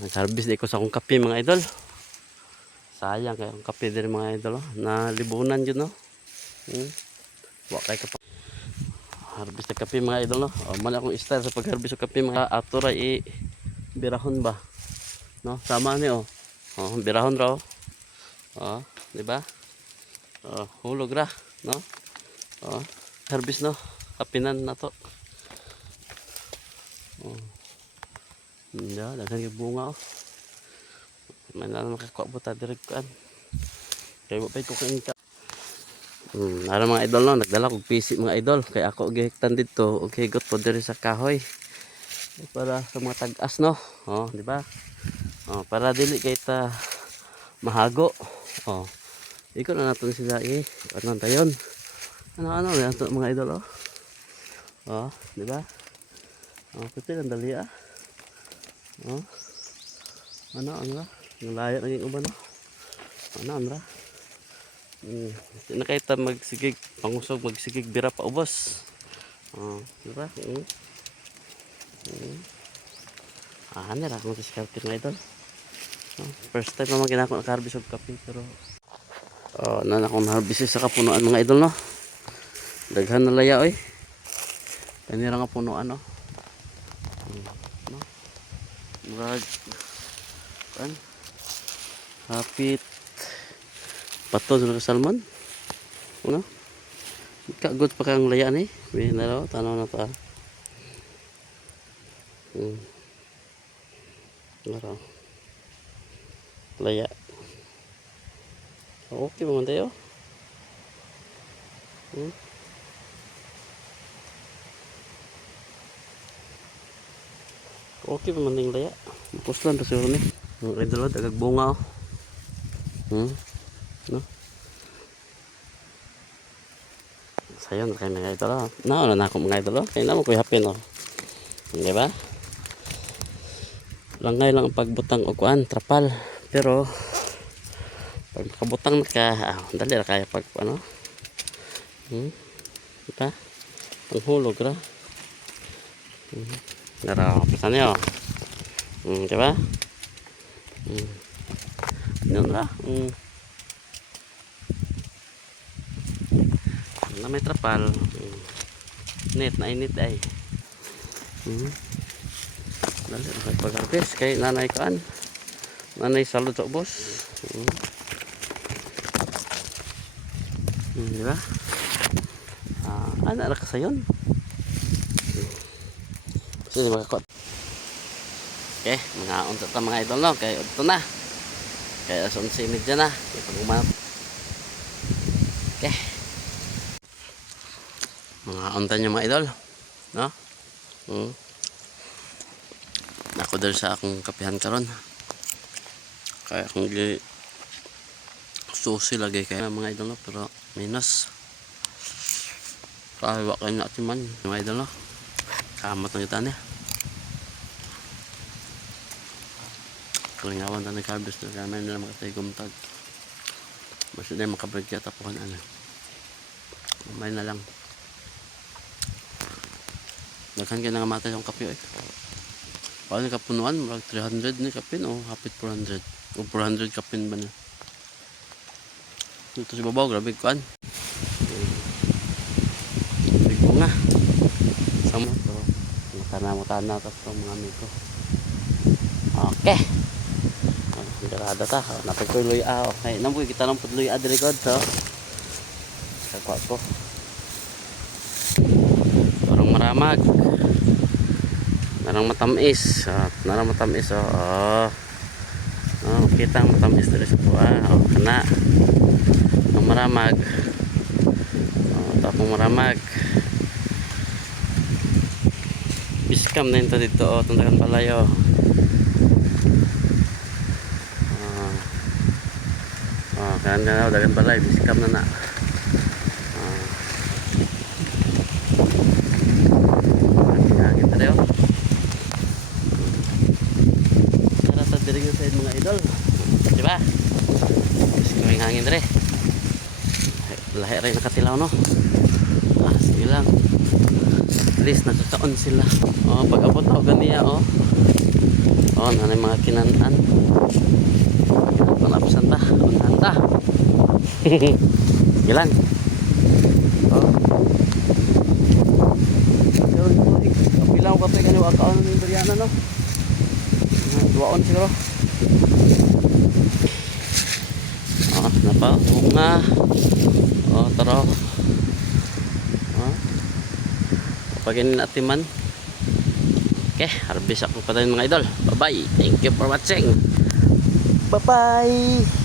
Nag-harvest di ko sa akong kape mga idol. Sayang kay akong kape din mga idol. Oh. Na libunan yun no. Wa kay ka harvest na kape mga idol no. Oh, man akong style sa pag-harvest ng kape mga ato ra birahon ba. No, sama ni oh. Oh, birahon raw. Oh, di ba? Oh, hulog ra, no? Oh, harvest no. Kapinan na to. Oh. Ya, daghan yung bunga oh. May na makakuha po ta direct kan. Kaya pa ko kain ka. Nara mga idol no, nagdala kog pisi mga idol kay ako gihektan dito, okay got po diri sa kahoy. Para sa mga tag-as no. Oh, di ba? Oh, para dili kay ta mahago. Oh. Iko na natin sila ano tayon. Ano yan mga idol oh. Oh, di ba? Oh, pati ang dali ah. Oh. Ano ra? Ang layo naging uban no. Ano ra? Na kay ta magsigig pangusog magsigig bira pa ubos. Oh, di ba? Ano ra kung diskarte mga idol. Oh, first time naman ginako naka-harvest og kape pero na akong harvest sa kapunuan mga idol no. Daghan na laya oy. Kani ra nga punuan no. No. Murag kan hapit pato sa salmon. Ano? Kagot pa kang laya ni. May naro tanaw na ta. Naro. Laya. Okay mo man tayo. Okay pa man ting laya. Puslan to siguro ni. Ang idol dagag bunga oh. No? Sayon kay mga idol. Na ako mga idol. Kay na mo ko hapin oh. Di ba? Langay lang ang pagbutang og kuan, trapal. Pero pag makabutang na ka, dali ra kaya pag ano. Diba? Panghulog ra. Nara, pisan niyo. Diba? Yun ra. Na may trapal. Net na init ay. Dali ra pag-harvest kay nanay kaan. Nanay salud sa ubos. Diba? Ano ra kasayon? Kasi makakot. Okay, mga unta ta mga idol no, kay udto na. Kay ason si media na, kay pag-umanap. Okay. Mga unta niyo mga idol, no? Ako dahil sa akong kapihan karon. Kaya akong susi lagi kaya mga idol no, pero minus. Kaya wak kayo natin man mga idol no. Kamat ng itan eh. Kalingawan na nag-harvest na kaya nila makatay gumtag. Basta na makabreak kaya tapuhan ano. May na lang. Daghan ka na nga matay yung kape eh. Paano kapunuan? 300 ni kapin o hapit 400? O 400 kapin ba na? Ito si babaw, grabe kuan. Bigbo nga. Sama to. Tanaw tapos itong mga amigo. Okay. Garada ta. Napag ko yung luya. Okay. Namuwi kita ng pudluya dirigod. So. Kagwa ko. Parang maramag. Narang matamis. Narang matamis. Kita ang matamis dito sa buha. Kana. Ang maramag. Tapong maramag. Biskam na ito dito. Tundakan palayo. Kan na dagan balay. Biskam na na. Hangin tayo. Diri nga sa mga idol. Diba? Kasi kaming hangin rin. Lahi rin nakatilaw no. Sige lang. At least natutaon sila. Pag abot ako ganiya Oh, nanay mga kinantan. Panapsan ta. Pananta. Ilan? Oh. Kapilang ko pa kanyo akaon ng Briana no. Duwaon siguro. Oh, napa bunga. Oh, tara. Oh. Kapag natin man. Okay, harvest ako pa tayo mga idol. Bye-bye. Thank you for watching. Bye-bye.